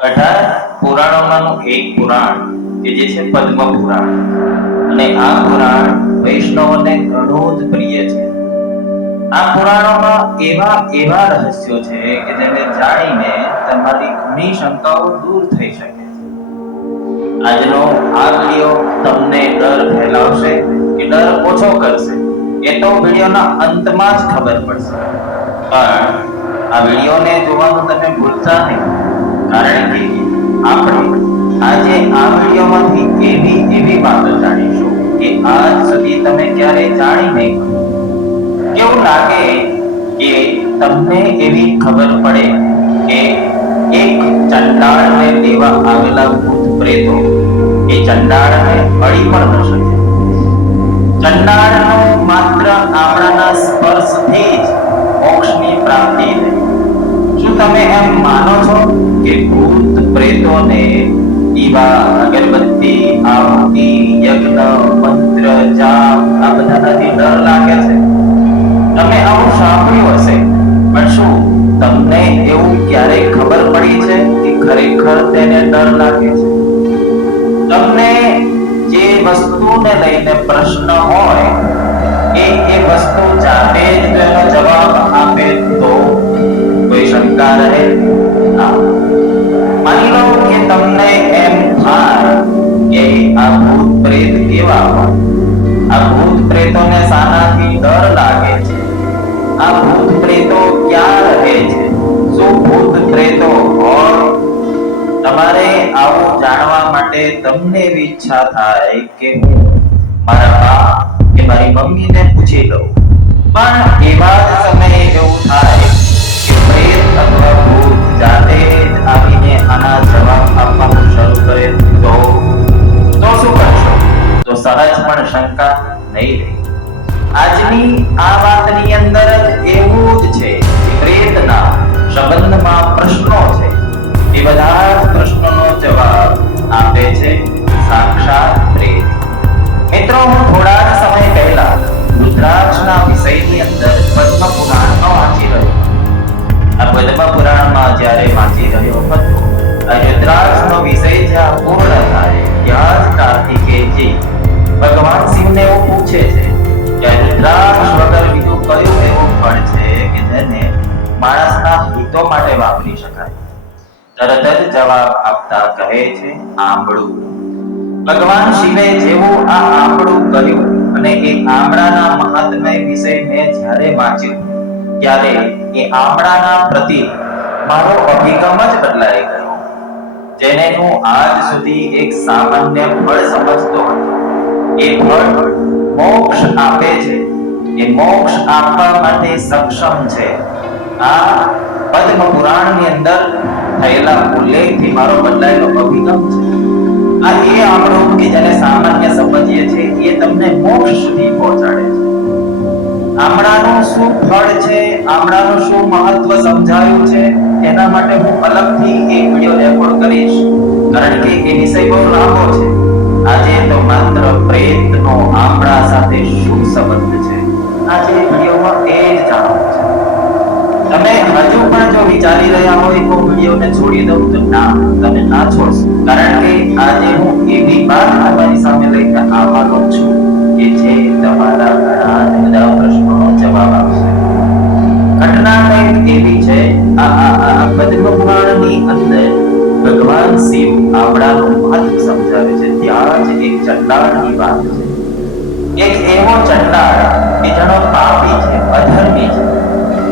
18 પુરાણોમાંનું એક પુરાણ કે જે છે પદ્મ પુરાણ, અને આ પુરાણ વૈષ્ણવોને ઘણું જ પ્રિય છે. આ પુરાણોમાં એવા એવા રહસ્યો છે કે જેને જાણીને તમારી ઘણી શંકાઓ દૂર થઈ શકે છે. આજનો આ વિડિયો તમને ડર ફેલાવશે કે ડર ઓછો કરશે એ તો વિડિયોના અંતમાં જ ખબર પડશે. પણ આ વિડિયોને જોવાનું તમે ભૂલતા નહીં, કારણ કે આપણે આજે આ વિડિયોમાંથી એવી વાતો જાણીશું કે આજ સુધી તમે ક્યારેય જાણી નહીં. કેવું લાગે કે તમને એવી ખબર પડે કે એક ચંડાળને લેવા આવેલા ભૂત પ્રેતો એ ચંડાળને અડી પણ ન શકે. ચંડાળનો માત્ર આપણાના સ્પર્શથી જ મોક્ષની પ્રાપ્તિ થઈ. શું તમે એમ માનો છો કે ભૂત પ્રેતોને દીવા, અગરબત્તી, આહુતિ, યજ્ઞ, મંત્ર, જાપ આ બધાથી ડર લાગે છે? તમે આવું સાંભળ્યું હશે, પણ શું તમને એવું ક્યારેય ખબર પડી છે કે ખરેખર તેને ડર લાગે છે? તમને જે વસ્તુને લઈને પ્રશ્ન હોય એ વસ્તુ જાતે જ તેનો જવાબ આપે તો કોઈ શંકા રહે? માની લો કે તમને એમ થાય કે આ ભૂત પ્રેત કેવા હોય, આ ભૂત પ્રેતોને શાનાથી ડર લાગે છે, આ ભૂત પ્રેતો ક્યાં રહે છે, શું ભૂત પ્રેતો હોય? તમારે આવું જાણવા માટે તમને એવી ઈચ્છા થાય કે હું મારા બા કે મારી મમ્મીને પૂછી લઉં, પણ એવા જ સમયે એવું થાય કે પ્રેત અથવા ભૂત જાતે જ આવીને આના જવાબ આપવાનું શરૂ કરે તો શું કરશો? તો સહજ પણ શંકા નહીં રહે. આજની આ વાતની અંદર એવું જ છે કે પ્રેતના સંબંધમાં પ્રશ્નો છે. એ બધા જ પ્રશ્નોનો જવાબ આપે છે સાક્ષાત પ્રેત. મિત્રો, હું થોડા જ સમય પહેલા રુદ્રાક્ષના વિષયની અંદર પદ્મ પુરાણનો વાંચી રહ્યો. આ પદ્મ પુરાણમાં જ્યારે વાંચી રહ્યો હતો, આ રુદ્રાક્ષનો વિષય જ્યાં પૂર્ણ થાય ત્યાં જ કાર્તિકેયજી ભગવાન શિવને એવું પૂછે છે કે રુદ્રાક્ષ વગર બીજું કયું એવું ફળ છે કે જેને માણસના હિતો માટે વાપરી શકાય? તરત જ જવાબ આપતા કહે છે આંબળું. ભગવાન શિવે જેવું આ આંબળું કર્યું અને એ આંબળાના મહાત્મય વિશે મેં જ્યારે વાંચ્યું ત્યારે એ આંબળાના પ્રતિ મારો અભિગમ જ બદલાઈ ગયો. જેને હું આજ સુધી એક સામાન્ય ફળ સમજતો હતો, એ ફળ મોક્ષ આપે છે, એ મોક્ષ આપવા માટે સક્ષમ છે. આ પદ્મ પુરાણની અંદર થયેલા ઉલ્લેખથી મારો બદલાયેલો અભિગમ છે. આ એ આંબળું કે જેને સામાન્ય સમજીએ છે એ તમને મોક્ષ સુધી પહોંચાડે છે. આંબળાનું શું ફળ છે, આંબળાનું શું મહત્વ સમજાયું છે, એના માટે હું અલગથી એક વિડિયો રેકોર્ડ કરીશ, કારણ કે એ વિષય બહુ લાંબો છે. આજે તો માત્ર પ્રેતનો આંબળા સાથે શું સંબંધ છે, આજે વિડિયોમાં એ જ જાણવું છે. તમે હજુ પણ જો વિચારી રહ્યા હોય તો વિડિયોને છોડી દઉં તો ના, તમે ના છોડશો, કારણ કે આજે હું એવી વાત તમારી સામે લઈને આવવાનો છું કે જે તમારા ઘણા બધા પ્રશ્નોનો જવાબ આપશે. ઘટના કંઈક એવી છે, આ પદ્મ પુરાણની અંદર ભગવાન શિવ આંબળાનું મહત્વ સમજાવે છે. ત્યાં જ એક ચંડાળની વાત છે. એક એવો ચંડાળ કે જેનો પાપી છે, અધર્મી છે.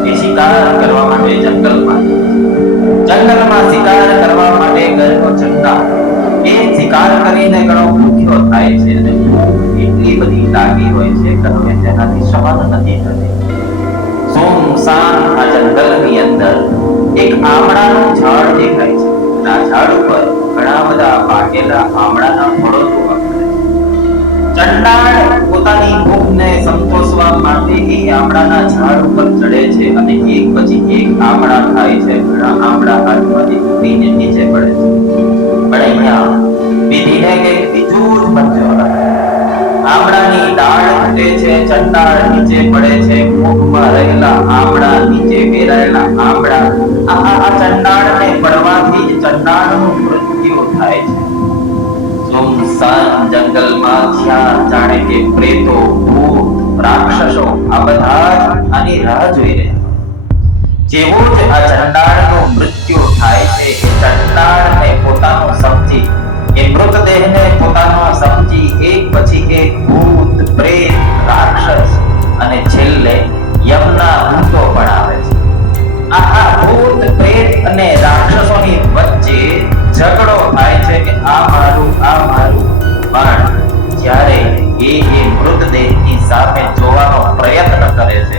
એ શિકાર કરવા માટે જંગલમાં શિકાર કરવા માટે ગયેલો ચંડાળ એ શિકાર કરીને ઘણો ભૂખ્યો થાય છે અને ભૂખ એટલી બધી લાગી હોય છે કે હવે તેનાથી સહન નથી થતી. સુમસાન આ જંગલની અંદર એક આમળાનું ઝાડ દેખાય છે. આ ઝાડ ઉપર ઘણા બધા પાકેલા આમળાના ફળો જોવા મળે છે. ચંડાળ પોતાની ભૂખને સંતોષવા માટે એ આમળાના ઝાડ ઉપર ચડે છે અને એક પછી એક આમળા ખાય છે. ઘણા આમળા હાથમાંથી તૂટીને નીચે પડે છે. પણ અહીંયા વિધિને કંઈક બીજું જ મંજૂર. આમળાની ડાળ તૂટે છે, ચંડાળ નીચે પડે છે, મુખમાં રહેલા આમળા, નીચે વેરાયેલા આમળા, આ ચંડાળને પડવાથી જ ચંડાળનું જ્યાં જાણે કે પ્રેતો, ભૂત, રાક્ષસો આ બધા જ આની રાહ જોઈ રહ્યા. જેવું જ આ ચંડાળનું મૃત્યુ થાય છે, એ ચંડાળને પોતાનો સમજી, એ મૃતદેહને પોતાનો સમજી એક પછી એક ભૂત, પ્રેત, રાક્ષસ અને છેલ્લે યમના દૂતો પણ આવે છે. આ ભૂત, પ્રેત અને રાક્ષસોની વચ્ચે ઝઘડો થાય છે કે આ મારું, પણ જ્યારે એ મૃતદેહની સામે જોવાનો પ્રયત્ન કરે છે,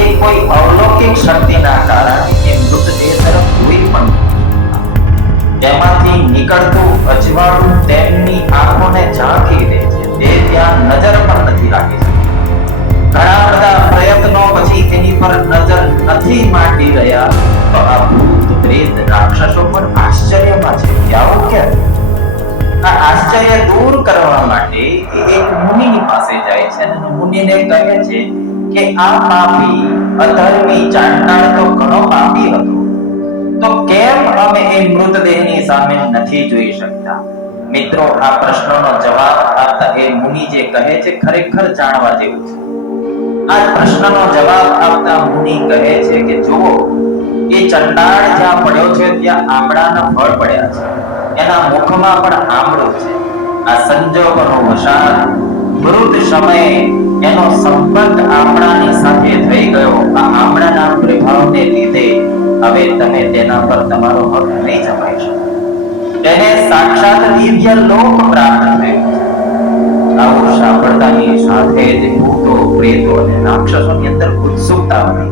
એ કોઈ અલૌકિક શક્તિના કારણે એ મૃતદેહ તરફ જોઈ પણ તેમાંથી નીકળતું અજવાળું તેમની આંખોને ઝાંકી દે છે. તે ત્યાં નજર પણ નથી રાખી શકતા. ઘણા બધા પ્રયત્નો પછી તેની પર નજર નથી માંડી રહ્યા તો આ ભૂત, પ્રેત, રાક્ષસો પણ આશ્ચર્યમાં છે કે આવું કેમ? આ આશ્ચર્ય દૂર કરવા માટે એક મુનિની પાસે જાય છે અને મુનિને કહે છે કે આ પાપી, અધર્મી ચાંડાળ તો ઘણો પાપી હતો, તો કેમ અમે એ મૃતદેહની સામે નથી જોઈ શકતા? મિત્રો, આ પ્રશ્નનો જવાબ આપતા એ મુનિ જે કહે છે ખરેખર જાણવા જેવું છે. આ પ્રશ્નનો જવાબ આપતા મુનિ કહે છે કે જુઓ, એ ચંડાળ જ્યાં પડ્યો છે ત્યાં આમળાના ફળ પડ્યા છે, એના મુખમાં પણ આમળું છે. આ સંજોગોનો વશાત મૃત સમયે એનો સંપર્ક આમળાની સાથે થઈ ગયો. આ આમળાના પ્રભાવને લીધે હવે તમે તેના પર તમારો હક નહીં જમાઈ શકો. તેને સાક્ષાત દિવ્ય લોક પ્રાપ્ત થયો. આવું સાંભળતાની સાથે જ ભૂતો, પ્રેતો અને રાક્ષસોની અંદર ઉત્સુકતા વધી.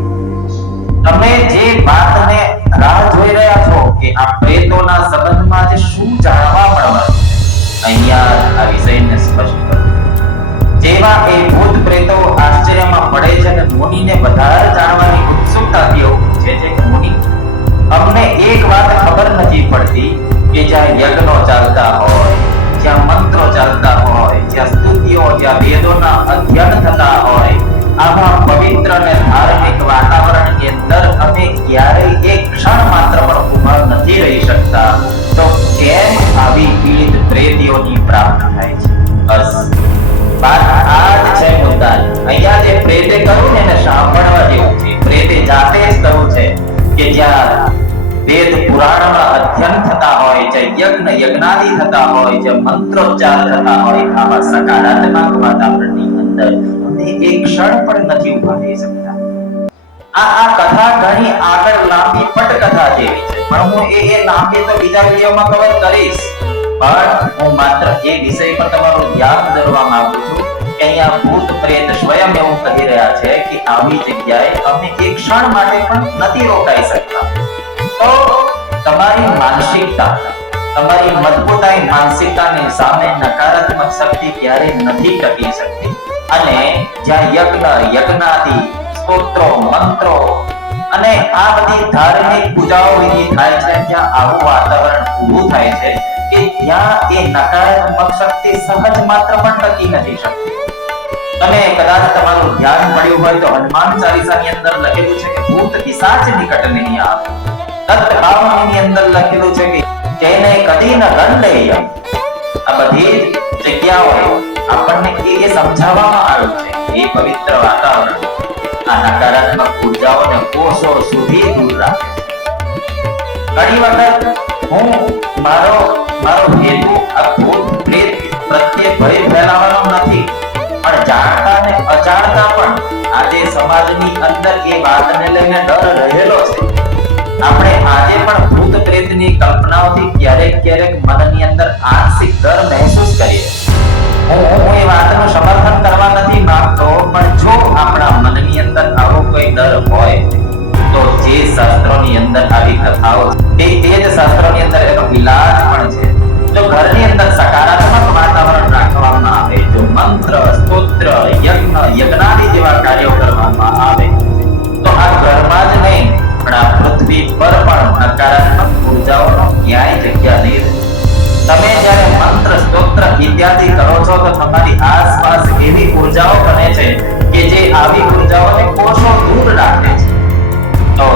તમે જે વાતને રાહ જોઈ રહ્યા છો કે આ પ્રેતોના સંબંધમાં જે શું જાણવા મળવાનું, અહીંયા આ વિષયને સ્પષ્ટ કરો. જેવા એ ભૂત પ્રેતો આશ્ચર્યમાં પડે છે અને મુનિને વધારે જાણવાની ઉત્સુકતાથી એવું પૂછે છે કે મુનિ, અમને એક વાત ખબર નથી પડતી કે જ્યાં યજ્ઞો ચાલતા હોય, જ્યાં મંત્રો ચાલતા હોય, જ્યાં સ્તુતિઓ, જ્યાં વેદોના અધ્યયન થતા હોય, આવા પવિત્ર અને ધાર્મિક વાતાવરણની અંદર અમે ક્યારેય એક ક્ષણ માત્ર પણ ઉભા નથી રહી શકતા, તો કેમ આવી પીડિત પ્રેતીઓની પ્રાપ્ત થાય છે? બસ વાત આ જ છે મુદ્દાની. અહીંયા જે પ્રેતે કહ્યું ને એને સાંભળવા જેવું છે. પ્રેતે જાતે જ કહ્યું છે કે જ્યાં વેદ પુરાણમાં અધ્યયન થતા હોય, જ્યાં યજ્ઞાદિ થતા હોય, જ્યાં મંત્રોચ્ચાર થતા હોય, આવા સકારાત્મક વાતાવરણની અંદર અમે એક ક્ષણ પણ નથી ઉભા રહી શકતા. આ કથા ઘણી આગળ લાંબી પટકથા જેવી છે, પણ હું એ લાંબી તો બીજા વિડીયોમાં કવર કરીશ. પણ હું માત્ર એ વિષય પર તમારું ધ્યાન દોરવા માંગુ છું કે અહીંયા ભૂત પ્રેત સ્વયં એવું કહી રહ્યા છે કે આવી જગ્યાએ અમે એક ક્ષણ માટે પણ નથી રોકાઈ શકતા. તો તમારી માનસિકતા, તમારી મજબૂતાઈ માનસિકતાની સામે નકારાત્મક શક્તિ ક્યારે નથી ટકી શકતી. અને જ્યાં યજ્ઞાદિ, સ્તોત્રો, મંત્રો અને આ બધી ધાર્મિક પૂજાઓ વિધિ થાય છે, ત્યાં આવું વાતાવરણ ઊભું થાય છે કે ત્યાં એ નકારાત્મક શક્તિ સહજ માત્ર પણ ટકી નથી શકતી. તમે કદાચ તમારું ધ્યાન પડ્યું હોય તો હનુમાન ચાલીસાની અંદર લખેલું છે કે ભૂત પિશાચ નિકટ નહીં આવે. તત્ભાવની અંદર લખેલું છે કે જેને કદી ન ગંડેય. આ બધી જગ્યાઓએ આપણને એ સમજાવવામાં આવ્યું છે એ પવિત્ર વાતાવરણ આ નકારાત્મક ઉર્જાઓને કોષો સુધી દૂર રાખે છે. ઘણી વખત હું મારો હેતુ આ ભૂત પ્રેત પ્રત્યે ભય ફેલાવવાનો નથી, પણ જાણતા અને અજાણતા પણ આજે સમાજની અંદર એ વાતને લઈને ડર રહેલો છે. આપણે આજે પણ ભૂત પ્રેતની કલ્પનાઓથી ક્યારેક મનની અંદર આંશિક ડર મહેસૂસ કરીએ. હું એ વાતનું સમર્થન કરવા નથી માંગતો, પણ જો આપણા મનની અંદર આવો કોઈ ડર હોય તો જે શાસ્ત્રોની અંદર આવી કથાઓ તે જ શાસ્ત્રોની અંદર એનો ઈલાજ પણ છે. જો ઘરની અંદર સકારાત્મક વાતાવરણ રાખવામાં આવે, જો મંત્ર, સ્તોત્ર, યજ્ઞાદિ જેવા કાર્યો કરવામાં આવે તો આ ઘરમાં જ નહીં પણ આ પૃથ્વી પર પણ નકારાત્મક ઉર્જાઓનો ક્યાંય જગ્યા નહીં રહે. તમે જ્યારે મંત્ર, સ્તોત્ર ઇત્યાદિ કરો છો તો તમારી આસપાસ એવી ઉર્જાઓ બને છે કે જે આવી ઉર્જાઓને કોષો દૂર રાખે છે. તો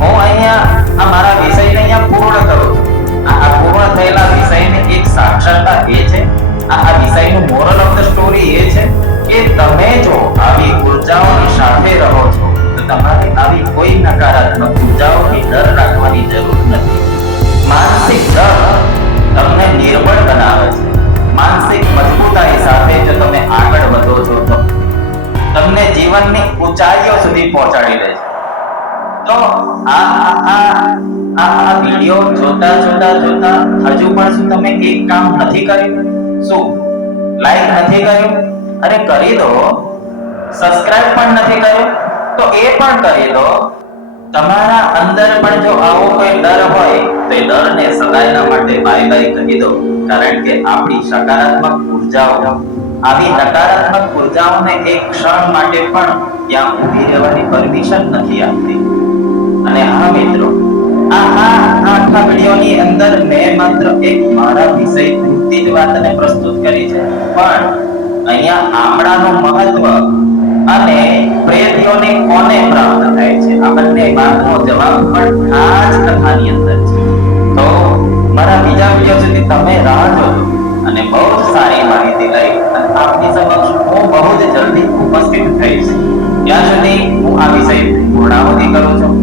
હું અહીંયા મારા વિષયને અહીંયા પૂર્ણ કરું છું. આ પૂર્ણ થયેલા વિષયને એક સાક્ષરતા એ છે, આ વિષયનું મોરલ ઓફ ધ તો આ વિડિયો જોતા હજુ પણ શું તમે એક કામ નથી કર્યું? શું લાઈક નથી કર્યું? અરે કરી દો. સબસ્ક્રાઇબ પણ નથી કર્યું તો એ પણ કરી દો. તમારા અંદર પણ જો આવો કોઈ ડર હોય તો એ ડરને સદાયના માટે બાય બાય કહી દો. કારણ કે આપણી સકારાત્મક ઉર્જાઓ આવી નકારાત્મક ઉર્જાઓને એક ક્ષણ માટે પણ ત્યાં ઊભી રહેવાની પરમિશન નથી આપતી. અને હા મિત્રો, આખા વિડિયોની અંદર મેં માત્ર એક મારા વિષય પૂરતી જ વાતને પ્રસ્તુત કરી છે, પણ અહીંયા આમળાનું મહત્વ અને પ્રેતીઓને કોને પ્રાપ્ત થાય છે આ બંને વાતનો જવાબ પણ આ જ કથાની અંદર છે. તો મારા બીજા વિડિયો સુધી તમે રાહ જોજો અને બહુ જ સારી માહિતી લઈ અને આપની સમક્ષ હું બહુ જ જલ્દી ઉપસ્થિત થઈશ. ત્યાં સુધી હું આ વિષય પૂર્ણાહુતિ કરું છું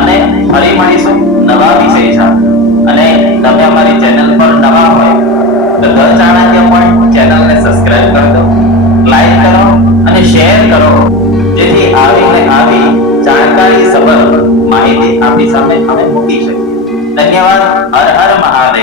અને ફરી મળીશું નવા વિષય સાથે. અને તમે અમારી ચેનલ પર નવા હોય તો ધ ચાણક્ય પોઈન્ટ ચેનલને સબસ્ક્રાઇબ કરી દો, લાઈક કરો અને શેર કરો, જેથી આવી જાણકારી સભર માહિતી આપણી સામે અમે મૂકી શકીએ. ધન્યવાદ. હર હર મહાદેવ.